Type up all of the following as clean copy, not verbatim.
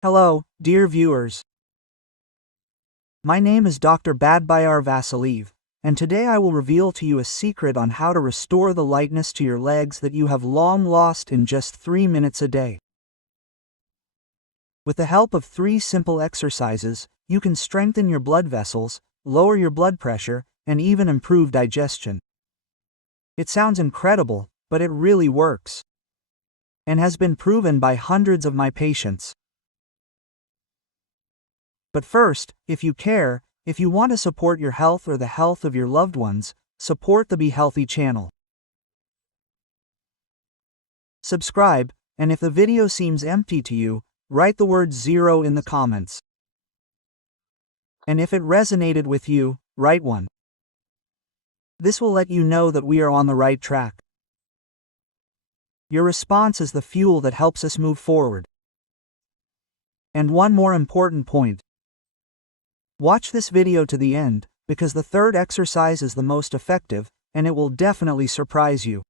Hello, dear viewers. My name is Dr. Badbayar Vasiliv, and today I will reveal to you a secret on how to restore the lightness to your legs that you have long lost in just 3 minutes a day. With the help of 3 simple exercises, you can strengthen your blood vessels, lower your blood pressure, and even improve digestion. It sounds incredible, but it really works, and has been proven by hundreds of my patients. But first, if you care, if you want to support your health or the health of your loved ones, support the Be Healthy channel. Subscribe, and if the video seems empty to you, write the word 0 in the comments. And if it resonated with you, write 1. This will let you know that we are on the right track. Your response is the fuel that helps us move forward. And one more important point. Watch this video to the end, because the 3rd exercise is the most effective, and it will definitely surprise you.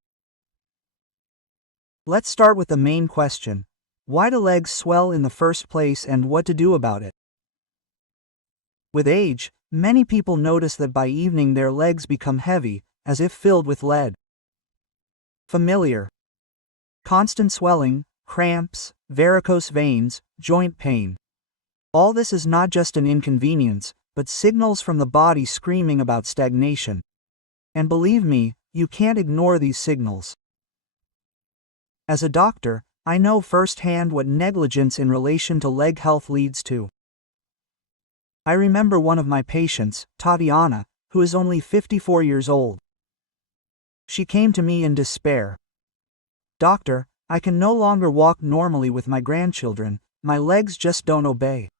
Let's start with the main question. Why do legs swell in the first place and what to do about it? With age, many people notice that by evening their legs become heavy, as if filled with lead. Familiar. Constant swelling, cramps, varicose veins, joint pain. All this is not just an inconvenience, but signals from the body screaming about stagnation. And believe me, you can't ignore these signals. As a doctor, I know firsthand what negligence in relation to leg health leads to. I remember one of my patients, Tatiana, who is only 54 years old. She came to me in despair. "Doctor, I can no longer walk normally with my grandchildren, my legs just don't obey."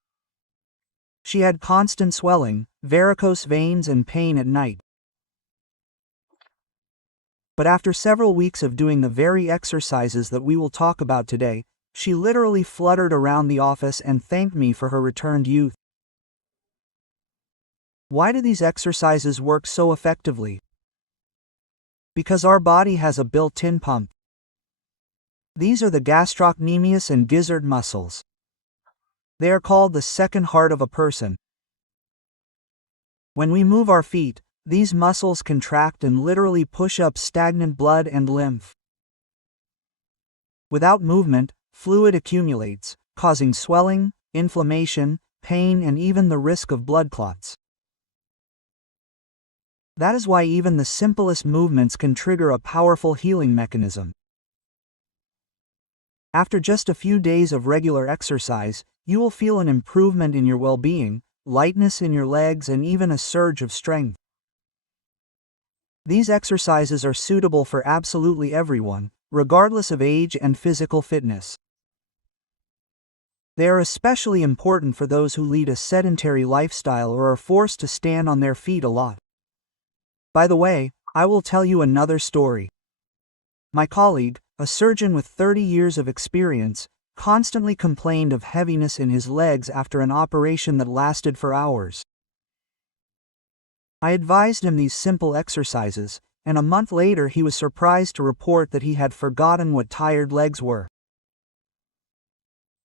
She had constant swelling, varicose veins and pain at night. But after several weeks of doing the very exercises that we will talk about today, she literally fluttered around the office and thanked me for her returned youth. Why do these exercises work so effectively? Because our body has a built-in pump. These are the gastrocnemius and gizzard muscles. They are called the second heart of a person. When we move our feet, these muscles contract and literally push up stagnant blood and lymph. Without movement, fluid accumulates, causing swelling, inflammation, pain, and even the risk of blood clots. That is why even the simplest movements can trigger a powerful healing mechanism. After just a few days of regular exercise, you will feel an improvement in your well-being, lightness in your legs, and even a surge of strength. These exercises are suitable for absolutely everyone, regardless of age and physical fitness. They are especially important for those who lead a sedentary lifestyle or are forced to stand on their feet a lot. By the way, I will tell you another story. My colleague, a surgeon with 30 years of experience, constantly complained of heaviness in his legs after an operation that lasted for hours. I advised him these simple exercises, and a month later he was surprised to report that he had forgotten what tired legs were,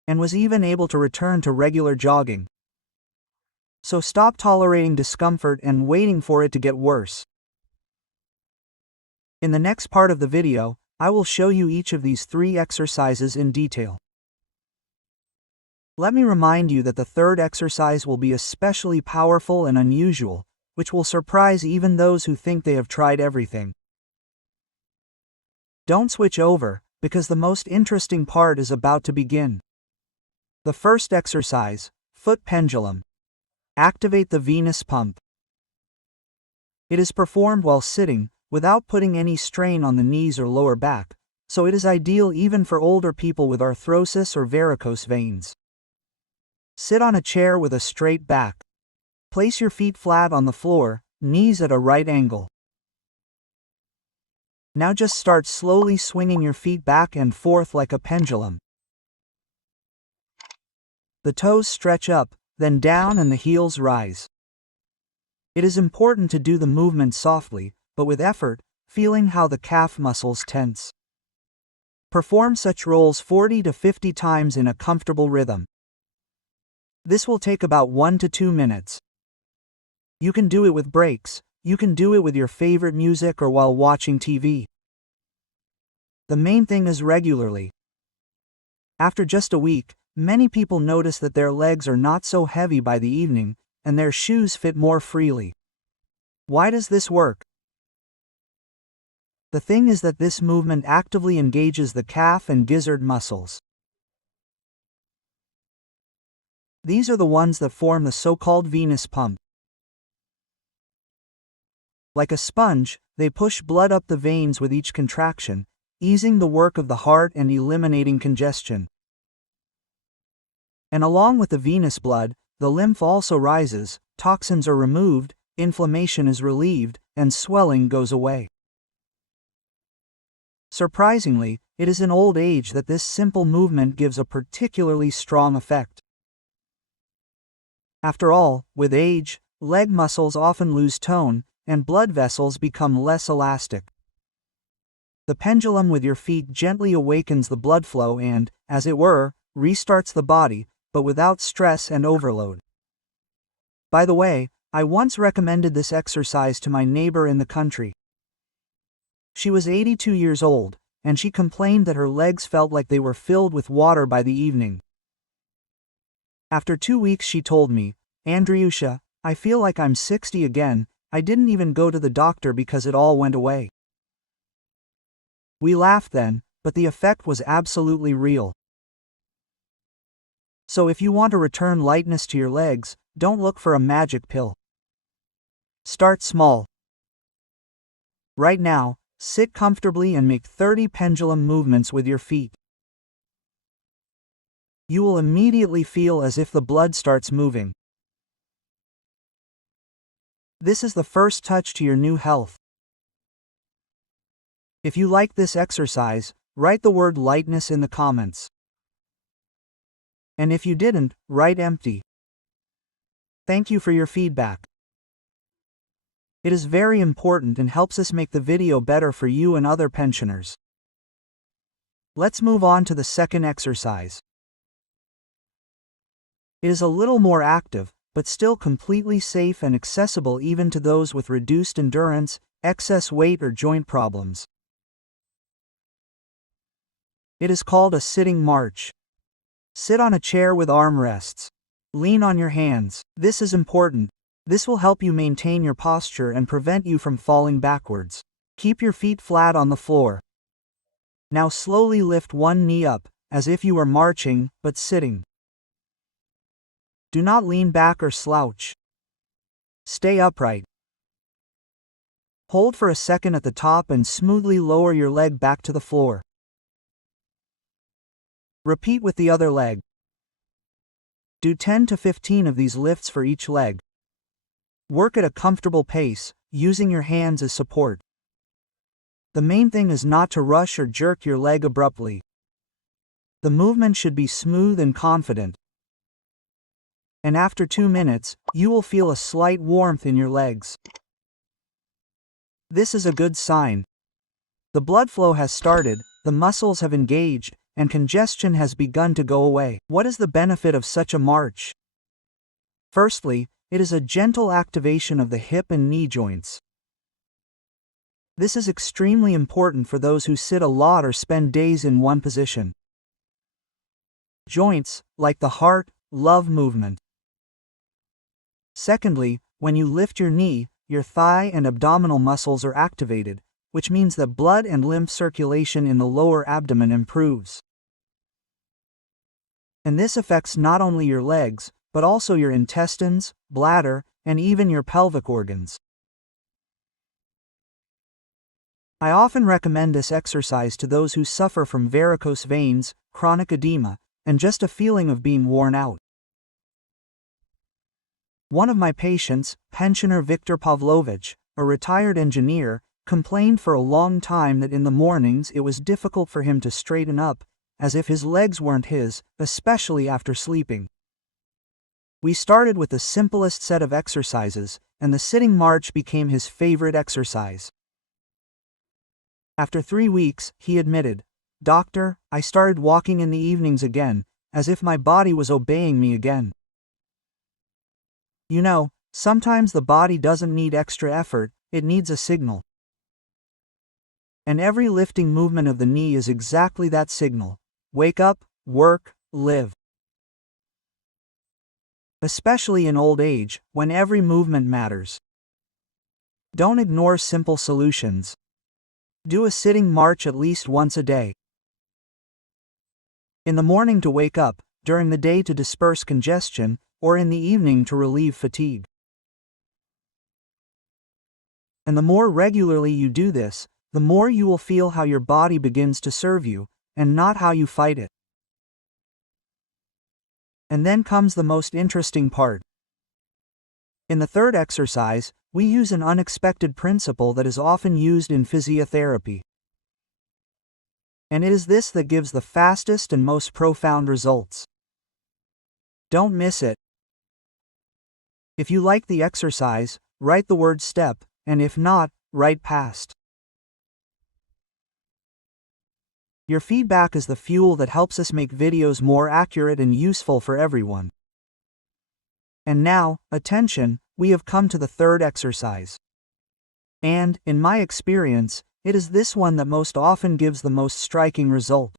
and was even able to return to regular jogging. So stop tolerating discomfort and waiting for it to get worse. In the next part of the video, I will show you each of these 3 exercises in detail. Let me remind you that the 3rd exercise will be especially powerful and unusual, which will surprise even those who think they have tried everything. Don't switch over, because the most interesting part is about to begin. The first exercise, foot pendulum. Activate the venous pump. It is performed while sitting, without putting any strain on the knees or lower back, so it is ideal even for older people with arthrosis or varicose veins. Sit on a chair with a straight back. Place your feet flat on the floor, knees at a right angle. Now just start slowly swinging your feet back and forth like a pendulum. The toes stretch up, then down, and the heels rise. It is important to do the movement softly, but with effort, feeling how the calf muscles tense. Perform such rolls 40 to 50 times in a comfortable rhythm. This will take about 1 to 2 minutes. You can do it with breaks, you can do it with your favorite music or while watching TV. The main thing is regularly. After just a week, many people notice that their legs are not so heavy by the evening, and their shoes fit more freely. Why does this work? The thing is that this movement actively engages the calf and gizzard muscles. These are the ones that form the so-called venous pump. Like a sponge, they push blood up the veins with each contraction, easing the work of the heart and eliminating congestion. And along with the venous blood, the lymph also rises, toxins are removed, inflammation is relieved, and swelling goes away. Surprisingly, it is in old age that this simple movement gives a particularly strong effect. After all, with age, leg muscles often lose tone, and blood vessels become less elastic. The pendulum with your feet gently awakens the blood flow and, as it were, restarts the body, but without stress and overload. By the way, I once recommended this exercise to my neighbor in the country. She was 82 years old, and she complained that her legs felt like they were filled with water by the evening. After 2 weeks she told me, "Andriusha, I feel like I'm 60 again, I didn't even go to the doctor because it all went away." We laughed then, but the effect was absolutely real. So if you want to return lightness to your legs, don't look for a magic pill. Start small. Right now, sit comfortably and make 30 pendulum movements with your feet. You will immediately feel as if the blood starts moving. This is the first touch to your new health. If you like this exercise, write the word lightness in the comments. And if you didn't, write empty. Thank you for your feedback. It is very important and helps us make the video better for you and other pensioners. Let's move on to the second exercise. It is a little more active, but still completely safe and accessible even to those with reduced endurance, excess weight or joint problems. It is called a sitting march. Sit on a chair with armrests. Lean on your hands. This is important. This will help you maintain your posture and prevent you from falling backwards. Keep your feet flat on the floor. Now slowly lift one knee up, as if you were marching, but sitting. Do not lean back or slouch. Stay upright. Hold for a second at the top and smoothly lower your leg back to the floor. Repeat with the other leg. Do 10 to 15 of these lifts for each leg. Work at a comfortable pace, using your hands as support. The main thing is not to rush or jerk your leg abruptly. The movement should be smooth and confident. And after 2 minutes, you will feel a slight warmth in your legs. This is a good sign. The blood flow has started, the muscles have engaged, and congestion has begun to go away. What is the benefit of such a march? Firstly, it is a gentle activation of the hip and knee joints. This is extremely important for those who sit a lot or spend days in one position. Joints, like the heart, love movement. Secondly, when you lift your knee, your thigh and abdominal muscles are activated, which means that blood and lymph circulation in the lower abdomen improves. And this affects not only your legs, but also your intestines, bladder, and even your pelvic organs. I often recommend this exercise to those who suffer from varicose veins, chronic edema, and just a feeling of being worn out. One of my patients, pensioner Viktor Pavlovich, a retired engineer, complained for a long time that in the mornings it was difficult for him to straighten up, as if his legs weren't his, especially after sleeping. We started with the simplest set of exercises, and the sitting march became his favorite exercise. After 3 weeks, he admitted, "Doctor, I started walking in the evenings again, as if my body was obeying me again. You know, sometimes the body doesn't need extra effort, it needs a signal. And every lifting movement of the knee is exactly that signal. Wake up, work, live. Especially in old age, when every movement matters. Don't ignore simple solutions. Do a sitting march at least once a day. In the morning to wake up, during the day to disperse congestion, or in the evening to relieve fatigue. And the more regularly you do this, the more you will feel how your body begins to serve you, and not how you fight it. And then comes the most interesting part. In the third exercise, we use an unexpected principle that is often used in physiotherapy. And it is this that gives the fastest and most profound results. Don't miss it. If you like the exercise, write the word step, and if not, write past. Your feedback is the fuel that helps us make videos more accurate and useful for everyone. And now, attention, we have come to the third exercise. And, in my experience, it is this one that most often gives the most striking result.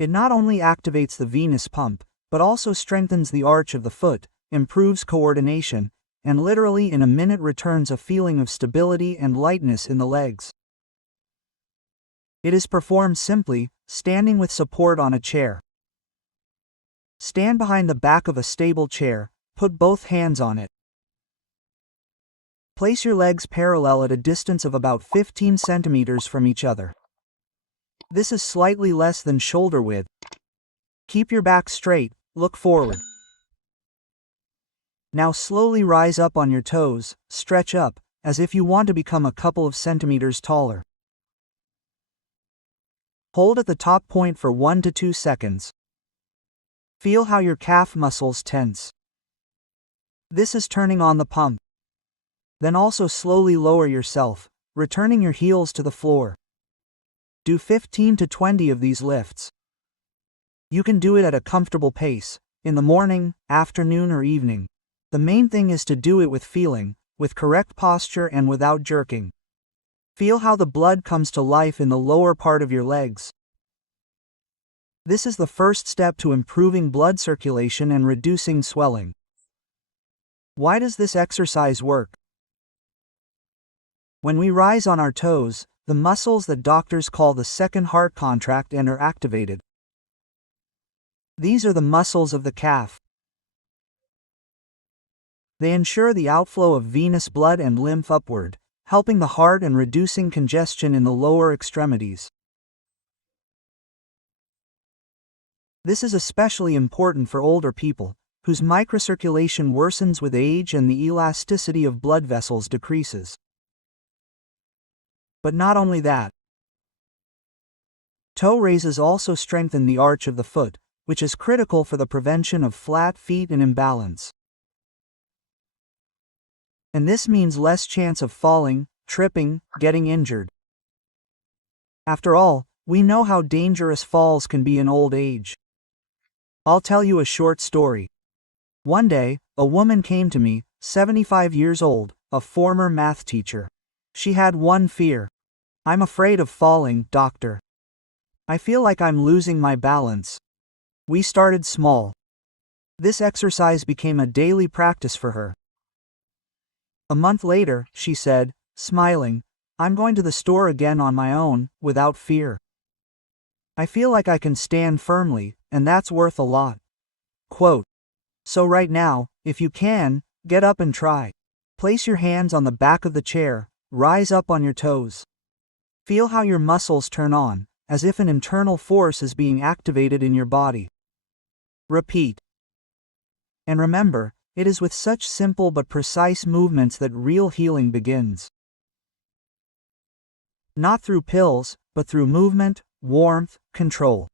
It not only activates the venous pump, but also strengthens the arch of the foot, improves coordination, and literally in a minute returns a feeling of stability and lightness in the legs. It is performed simply, standing with support on a chair. Stand behind the back of a stable chair, put both hands on it. Place your legs parallel at a distance of about 15 centimeters from each other. This is slightly less than shoulder width. Keep your back straight, look forward. Now slowly rise up on your toes, stretch up, as if you want to become a couple of centimeters taller. Hold at the top point for 1 to 2 seconds. Feel how your calf muscles tense. This is turning on the pump. Then also slowly lower yourself, returning your heels to the floor. Do 15 to 20 of these lifts. You can do it at a comfortable pace, in the morning, afternoon or evening. The main thing is to do it with feeling, with correct posture and without jerking. Feel how the blood comes to life in the lower part of your legs. This is the first step to improving blood circulation and reducing swelling. Why does this exercise work? When we rise on our toes, the muscles that doctors call the second heart contract and are activated. These are the muscles of the calf. They ensure the outflow of venous blood and lymph upward, helping the heart and reducing congestion in the lower extremities. This is especially important for older people, whose microcirculation worsens with age and the elasticity of blood vessels decreases. But not only that. Toe raises also strengthen the arch of the foot, which is critical for the prevention of flat feet and imbalance. And this means less chance of falling, tripping, getting injured. After all, we know how dangerous falls can be in old age. I'll tell you a short story. One day, a woman came to me, 75 years old, a former math teacher. She had one fear. I'm afraid of falling, doctor. I feel like I'm losing my balance. We started small. This exercise became a daily practice for her. A month later, she said, smiling, I'm going to the store again on my own, without fear. I feel like I can stand firmly, and that's worth a lot. Quote. So right now, if you can, get up and try. Place your hands on the back of the chair, rise up on your toes. Feel how your muscles turn on, as if an internal force is being activated in your body. Repeat. And remember, it is with such simple but precise movements that real healing begins. Not through pills, but through movement, warmth, control.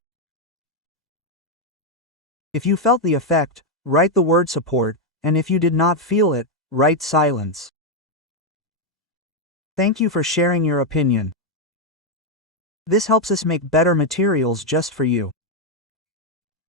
If you felt the effect, write the word support, and if you did not feel it, write silence. Thank you for sharing your opinion. This helps us make better materials just for you.